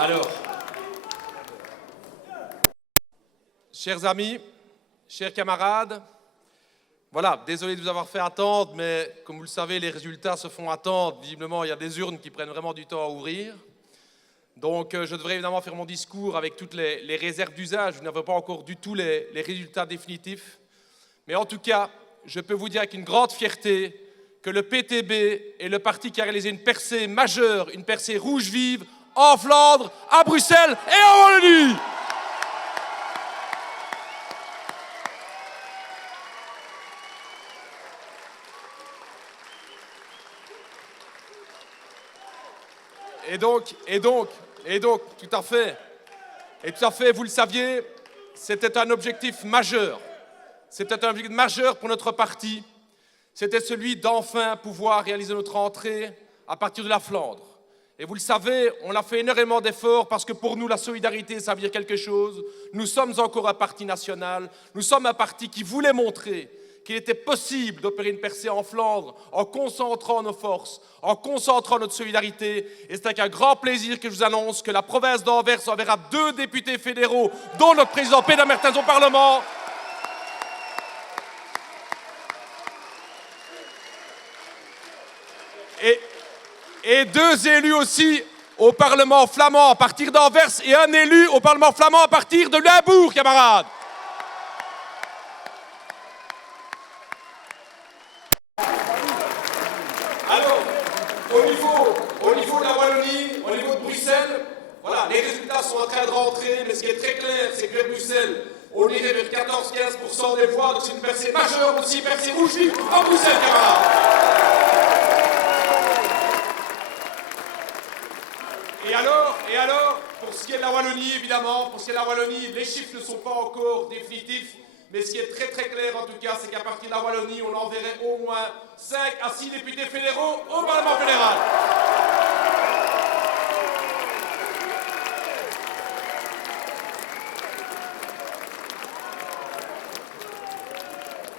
Alors, chers amis, chers camarades, voilà, désolé de vous avoir fait attendre, mais comme vous le savez, les résultats se font attendre. Visiblement, il y a des urnes qui prennent vraiment du temps à ouvrir. Donc, je devrais évidemment faire mon discours avec toutes les réserves d'usage. Vous n'avez pas encore du tout les résultats définitifs. Mais en tout cas, je peux vous dire avec une grande fierté que le PTB est le parti qui a réalisé une percée majeure, une percée rouge vive, en Flandre, à Bruxelles et en Wallonie. Et donc, tout à fait, vous le saviez, c'était un objectif majeur. C'était un objectif majeur pour notre parti. C'était celui d'enfin pouvoir réaliser notre entrée à partir de la Flandre. Et vous le savez, on a fait énormément d'efforts parce que pour nous, la solidarité, ça veut dire quelque chose. Nous sommes encore un parti national. Nous sommes un parti qui voulait montrer qu'il était possible d'opérer une percée en Flandre en concentrant nos forces, en concentrant notre solidarité. Et c'est avec un grand plaisir que je vous annonce que la province d'Anvers enverra 2 députés fédéraux, dont notre président Peter Mertens au Parlement. Et 2 élus aussi au Parlement flamand à partir d'Anvers et un élu au Parlement flamand à partir de Limbourg, camarades. Alors, au niveau de la Wallonie, au niveau de Bruxelles, voilà, les résultats sont en train de rentrer, mais ce qui est très clair, c'est que Bruxelles, on irait vers 14-15% des voix, donc c'est une percée majeure aussi, percée rouge vive en Bruxelles, camarades. Et alors, pour ce qui est de la Wallonie, évidemment, les chiffres ne sont pas encore définitifs, mais ce qui est très très clair en tout cas, c'est qu'à partir de la Wallonie, on enverrait au moins 5 à 6 députés fédéraux au Parlement fédéral.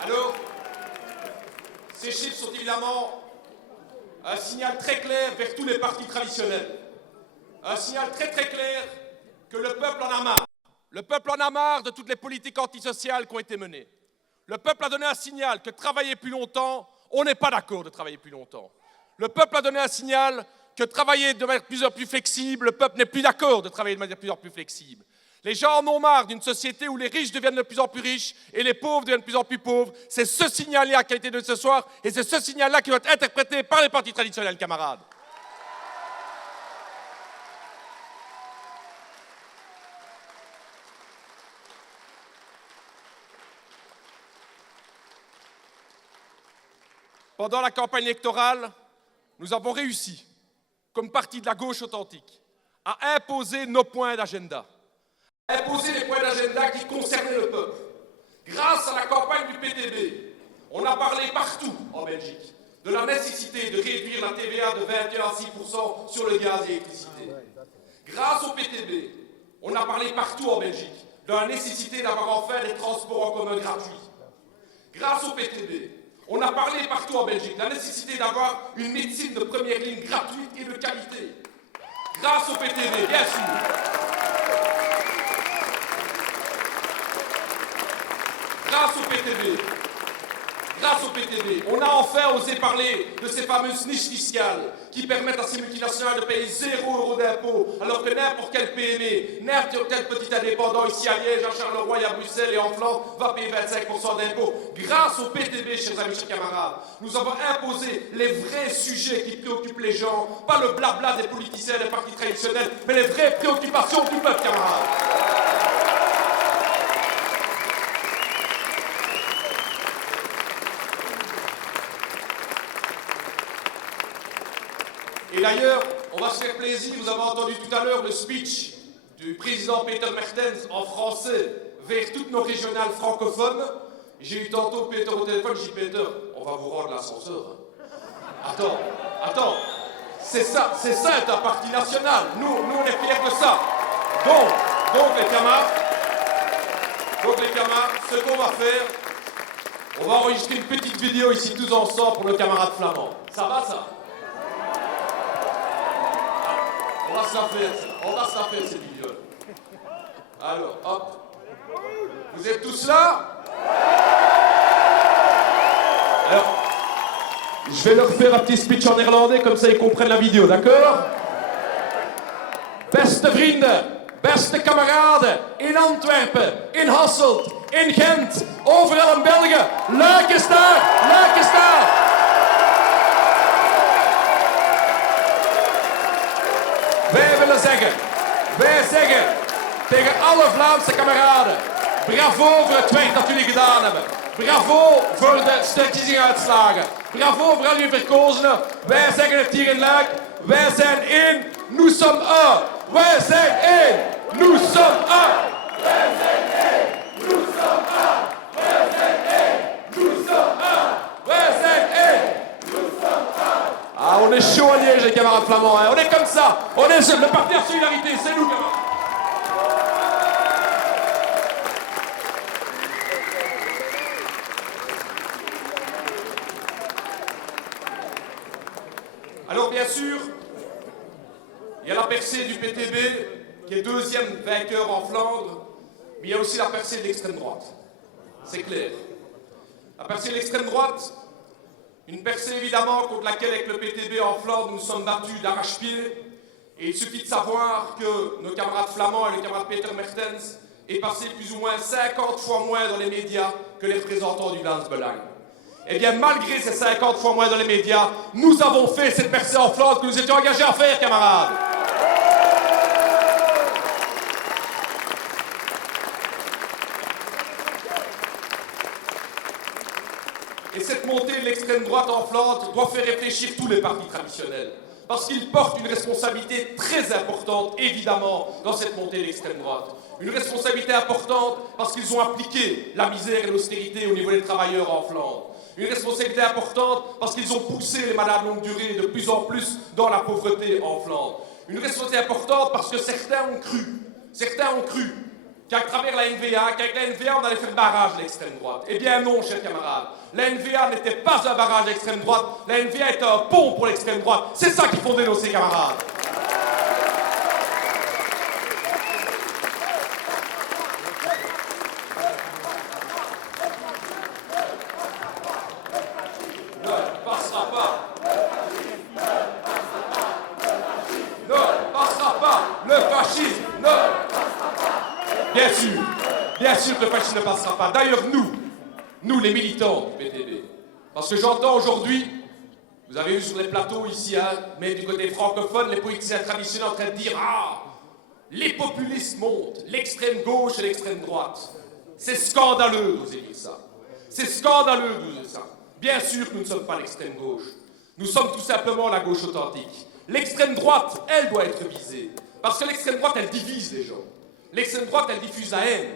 Alors, ces chiffres sont évidemment un signal très clair vers tous les partis traditionnels. Un signal très très clair que le peuple en a marre. Le peuple en a marre de toutes les politiques antisociales qui ont été menées. Le peuple a donné un signal que travailler plus longtemps, on n'est pas d'accord de travailler plus longtemps. Le peuple a donné un signal que travailler de manière plus flexible, le peuple n'est plus d'accord de travailler de manière plus flexible. Les gens en ont marre d'une société où les riches deviennent de plus en plus riches et les pauvres deviennent de plus en plus pauvres. C'est ce signal-là qui a été donné ce soir et c'est ce signal-là qui doit être interprété par les partis traditionnels, camarades. Pendant la campagne électorale, nous avons réussi, comme parti de la gauche authentique, à imposer nos points d'agenda. Imposer les points d'agenda qui concernaient le peuple. Grâce à la campagne du PTB, on a parlé partout en Belgique de la nécessité de réduire la TVA de 21 à 6% sur le gaz et l'électricité. Grâce au PTB, on a parlé partout en Belgique de la nécessité d'avoir enfin des transports en commun gratuits. Grâce au PTB, on a parlé partout en Belgique de la nécessité d'avoir une médecine de première ligne gratuite et de qualité. Grâce au PTB, bien sûr. Grâce au PTB, on a enfin osé parler de ces fameuses niches fiscales qui permettent à ces multinationales de payer 0 € d'impôt, alors que n'importe quel PME, n'importe quel petit indépendant ici à Liège, à Charleroi, à Bruxelles et en Flandre va payer 25% d'impôt. Grâce au PTB, chers amis, chers camarades, nous avons imposé les vrais sujets qui préoccupent les gens, pas le blabla des politiciens et des partis traditionnels, mais les vraies préoccupations du peuple, camarades. Et d'ailleurs, on va se faire plaisir, vous avez entendu tout à l'heure le speech du président Peter Mertens en français vers toutes nos régionales francophones. J'ai eu tantôt Peter au téléphone, j'ai dit Peter, on va vous rendre l'ascenseur. Attends, c'est ça être un parti national. Nous on est fiers de ça. Donc les camarades, ce qu'on va faire, on va enregistrer une petite vidéo ici tous ensemble pour nos camarades flamands. Ça va ça? On va se la faire, ça. On va se la faire, cette viol. Alors, hop. Vous êtes tous là? Alors, je vais leur faire un petit speech en néerlandais, comme ça ils comprennent la vidéo, d'accord? Beste vrienden, beste kameraden, in Antwerpen, in Hasselt, in Gent, overal in België. Luik is daar, Luik is daar. Wij zeggen tegen alle Vlaamse kameraden, bravo voor het werk dat jullie gedaan hebben. Bravo voor de verkiezingsuitslagen. Bravo voor al jullie verkozenen. Wij zeggen het hier in Luik, wij zijn één, nous sommes un. Wij zijn één, nous sommes un. Wij zijn één, nous sommes un. Wij zijn één, nous sommes un. Wij zijn één, nous sommes un. Ah, on est chaud à Liège, les camarades flamands, hein. On est comme ça. On est le partenaire Solidarité, c'est nous, camarades. Alors, bien sûr, il y a la percée du PTB, qui est deuxième vainqueur en Flandre, mais il y a aussi la percée de l'extrême droite. C'est clair. La percée de l'extrême droite, une percée évidemment contre laquelle avec le PTB en Flandre nous sommes battus d'arrache-pied. Et il suffit de savoir que nos camarades flamands et le camarade Peter Mertens est passé plus ou moins 50 fois moins dans les médias que les représentants du Vlaams Belang. Eh bien, malgré ces 50 fois moins dans les médias, nous avons fait cette percée en Flandre que nous étions engagés à faire, camarades. Et cette montée de l'extrême droite en Flandre doit faire réfléchir tous les partis traditionnels. Parce qu'ils portent une responsabilité très importante, évidemment, dans cette montée de l'extrême droite. Une responsabilité importante parce qu'ils ont appliqué la misère et l'austérité au niveau des travailleurs en Flandre. Une responsabilité importante parce qu'ils ont poussé les malades longue durée de plus en plus dans la pauvreté en Flandre. Une responsabilité importante parce que certains ont cru qu'à travers la NVA, qu'avec la NVA, on allait faire barrage de l'extrême droite. Eh bien non, chers camarades. La NVA n'était pas un barrage de l'extrême droite, la NVA était un pont pour l'extrême droite. C'est ça qu'il faut dénoncer, camarades. Ne passera pas. Ne passera pas. Le fascisme ne passera pas. Bien sûr que le fascisme ne passera pas. D'ailleurs, nous les militants du PTB, parce que j'entends aujourd'hui, vous avez vu sur les plateaux ici, hein, mais du côté francophone, les politiciens traditionnels en train de dire « Ah, les populistes montent, l'extrême gauche et l'extrême droite. » C'est scandaleux d'oser dire ça. C'est scandaleux d'oser dire ça. Bien sûr que nous ne sommes pas l'extrême gauche. Nous sommes tout simplement la gauche authentique. L'extrême droite, elle doit être visée. Parce que l'extrême droite, elle divise les gens. L'extrême droite, elle diffuse la haine.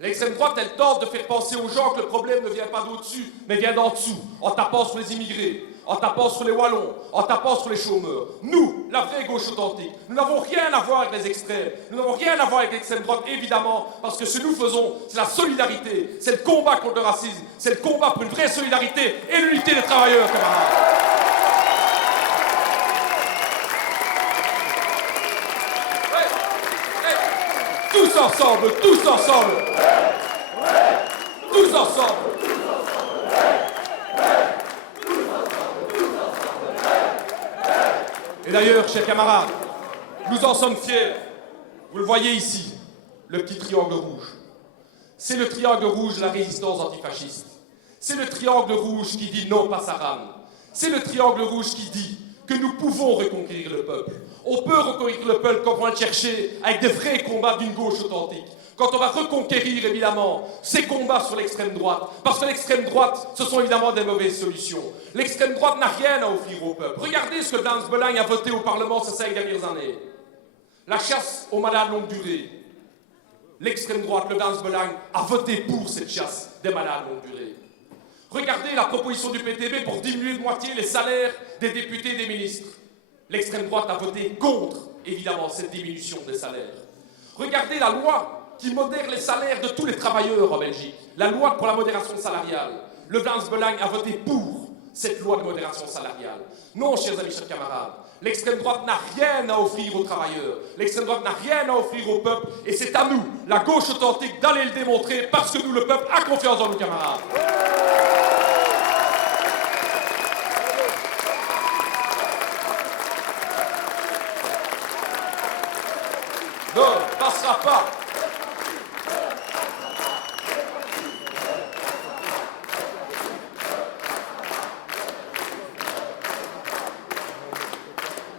L'extrême droite, elle tente de faire penser aux gens que le problème ne vient pas d'au-dessus, mais vient d'en dessous, en tapant sur les immigrés, en tapant sur les Wallons, en tapant sur les chômeurs. Nous, la vraie gauche authentique, nous n'avons rien à voir avec les extrêmes, nous n'avons rien à voir avec l'extrême droite, évidemment, parce que ce que nous faisons, c'est la solidarité, c'est le combat contre le racisme, c'est le combat pour une vraie solidarité et l'unité des travailleurs, camarades. Tous ensemble, tous ensemble. Tous ensemble. Et d'ailleurs, chers camarades, nous en sommes fiers. Vous le voyez ici, le petit triangle rouge. C'est le triangle rouge de la résistance antifasciste. C'est le triangle rouge qui dit non pas Saran. C'est le triangle rouge qui dit que nous pouvons reconquérir le peuple. On peut reconquérir le peuple quand on va le chercher avec des vrais combats d'une gauche authentique. Quand on va reconquérir, évidemment, ces combats sur l'extrême droite. Parce que l'extrême droite, ce sont évidemment des mauvaises solutions. L'extrême droite n'a rien à offrir au peuple. Regardez ce que Vlaams Belang a voté au Parlement ces 5 dernières années. La chasse aux malades longue durée. L'extrême droite, le Vlaams Belang, a voté pour cette chasse des malades longue durée. Regardez la proposition du PTB pour diminuer de moitié les salaires des députés et des ministres. L'extrême droite a voté contre, évidemment, cette diminution des salaires. Regardez la loi qui modère les salaires de tous les travailleurs en Belgique. La loi pour la modération salariale. Le Vlaams Belang a voté pour cette loi de modération salariale. Non, chers amis, chers camarades, L'extrême droite n'a rien à offrir aux travailleurs. L'extrême droite n'a rien à offrir au peuple. Et c'est à nous, la gauche authentique, d'aller le démontrer parce que nous, le peuple, a confiance dans nos camarades. Non, ça ne passera pas.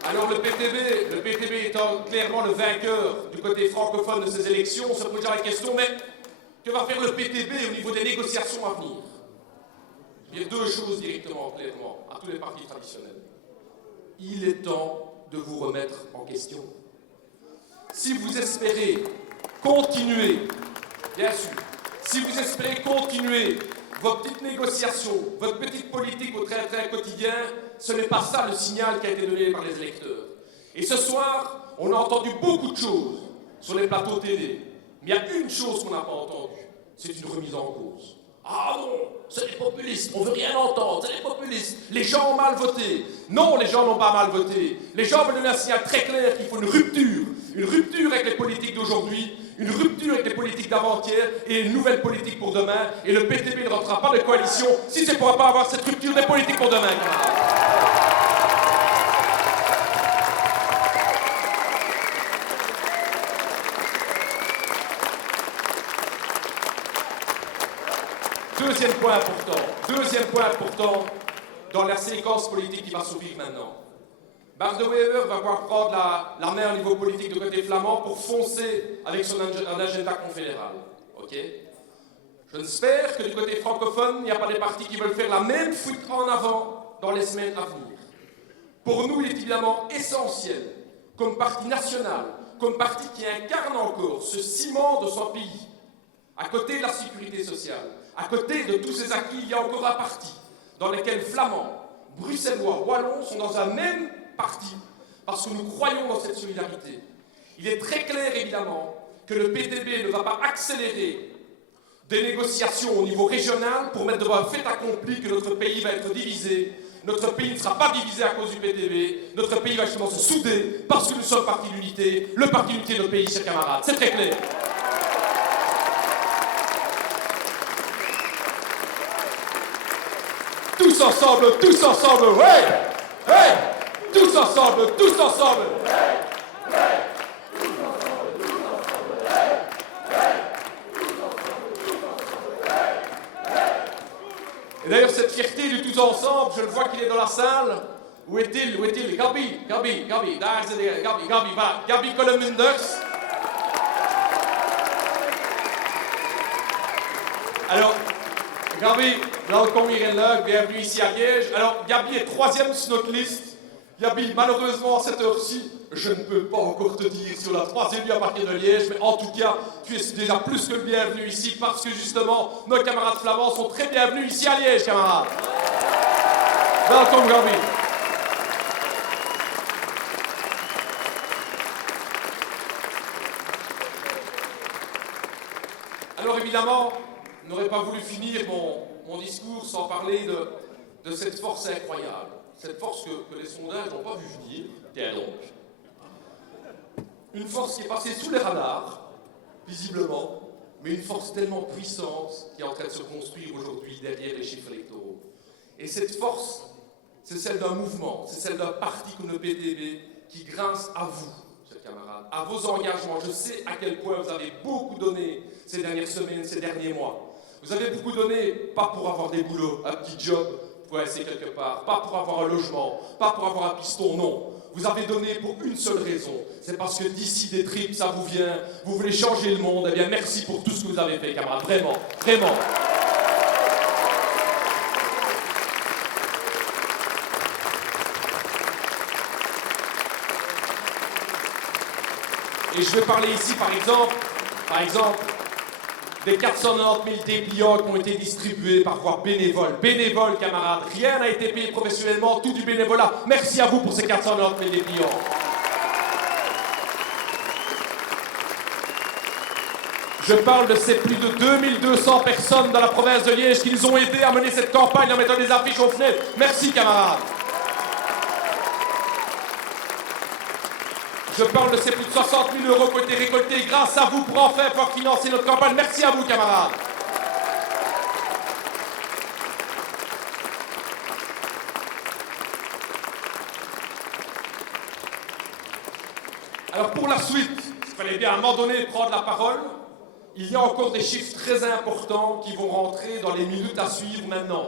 Alors le PTB étant clairement le vainqueur du côté francophone de ces élections, on se pose la question, mais que va faire le PTB au niveau des négociations à venir? Il y a deux choses directement, clairement, à tous les partis traditionnels. Il est temps de vous remettre en question. Si vous espérez continuer, bien sûr, si vous espérez continuer vos petites négociations, votre petite politique au très quotidien, ce n'est pas ça le signal qui a été donné par les électeurs. Et ce soir, on a entendu beaucoup de choses sur les plateaux télé. Mais il y a une chose qu'on n'a pas entendue, c'est une remise en cause. Ah non, c'est les populistes, on ne veut rien entendre, c'est les populistes. Les gens ont mal voté. Non, les gens n'ont pas mal voté. Les gens veulent donner un signal très clair qu'il faut une rupture avec les politiques d'aujourd'hui, une rupture avec les politiques d'avant-hier et une nouvelle politique pour demain. Et le PTB ne rentrera pas de coalition si c'est pour pas avoir cette rupture des politiques pour demain. Deuxième point important dans la séquence politique qui va s'ouvrir maintenant. Bart de Wever va pouvoir prendre la main au niveau politique de côté flamand pour foncer avec son agenda confédéral. Ok? J'espère que du côté francophone, il n'y a pas des partis qui veulent faire la même fuite en avant dans les semaines à venir. Pour nous, il est évidemment essentiel, comme parti national, comme parti qui incarne encore ce ciment de son pays, à côté de la sécurité sociale, à côté de tous ces acquis, il y a encore un parti dans lequel Flamands, Bruxellois, Wallons sont dans un même parti parce que nous croyons dans cette solidarité. Il est très clair, évidemment, que le PTB ne va pas accélérer des négociations au niveau régional pour mettre devant un fait accompli que notre pays va être divisé. Notre pays ne sera pas divisé à cause du PTB. Notre pays va justement se souder parce que nous sommes parti d'unité. Le parti d'unité de notre pays, chers camarades. C'est très clair. Tous ensemble, ouais! Hey! Tous ensemble, hey! Hey! Et d'ailleurs, cette fierté du tous ensemble, je le vois qu'il est dans la salle. Où est-il? Gabi, daar is hij, Gabi Collemunders. Alors, Gabi, welkom hier in Luik, bienvenue ici à Liège. Alors, Gabi est troisième sur notre liste. Gabi, malheureusement, à cette heure-ci, je ne peux pas encore te dire sur la troisième lieu à partir de Liège, mais en tout cas, tu es déjà plus que le bienvenu ici parce que justement, nos camarades flamands sont très bienvenus ici à Liège, camarades. Welkom, Gabi. Alors évidemment, je n'aurais pas voulu finir mon discours sans parler de cette force incroyable. Cette force que les sondages n'ont pas vu venir. Tiens donc. Une force qui est passée sous les radars, visiblement, mais une force tellement puissante qui est en train de se construire aujourd'hui derrière les chiffres électoraux. Et cette force, c'est celle d'un mouvement, c'est celle d'un parti comme le PTB qui, grâce à vous, chers camarades, à vos engagements, je sais à quel point vous avez beaucoup donné ces dernières semaines, ces derniers mois. Vous avez beaucoup donné, pas pour avoir des boulots, un petit job, pour rester quelque part, pas pour avoir un logement, pas pour avoir un piston, non. Vous avez donné pour une seule raison, c'est parce que d'ici des tripes, ça vous vient, vous voulez changer le monde, eh bien merci pour tout ce que vous avez fait, camarades, vraiment, vraiment. Et je vais parler ici, par exemple, des 490 000 dépliants qui ont été distribués par voie bénévole. Bénévole, camarades, rien n'a été payé professionnellement, tout du bénévolat. Merci à vous pour ces 490 000 dépliants. Je parle de ces plus de 2200 personnes dans la province de Liège qui nous ont aidés à mener cette campagne en mettant des affiches aux fenêtres. Merci, camarades. Je parle de ces plus de 60 000 euros qui ont été récoltés grâce à vous pour enfin pouvoir financer notre campagne. Merci à vous, camarades. Alors pour la suite, il fallait bien à un moment donné prendre la parole. Il y a encore des chiffres très importants qui vont rentrer dans les minutes à suivre maintenant.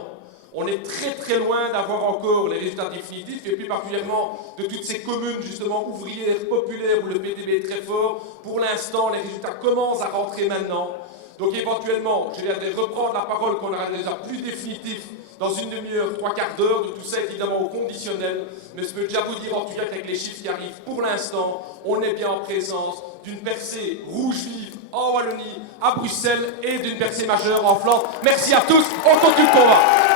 On est très très loin d'avoir encore les résultats définitifs et plus particulièrement de toutes ces communes justement ouvrières, populaires où le PTB est très fort. Pour l'instant, les résultats commencent à rentrer maintenant. Donc éventuellement, je viendrai reprendre la parole qu'on aura déjà plus définitif dans une demi-heure, trois quarts d'heure, de tout ça évidemment au conditionnel. Mais je peux déjà vous dire en tout cas qu'avec les chiffres qui arrivent pour l'instant, on est bien en présence d'une percée rouge vive en Wallonie, à Bruxelles et d'une percée majeure en Flandre. Merci à tous, on continue le combat.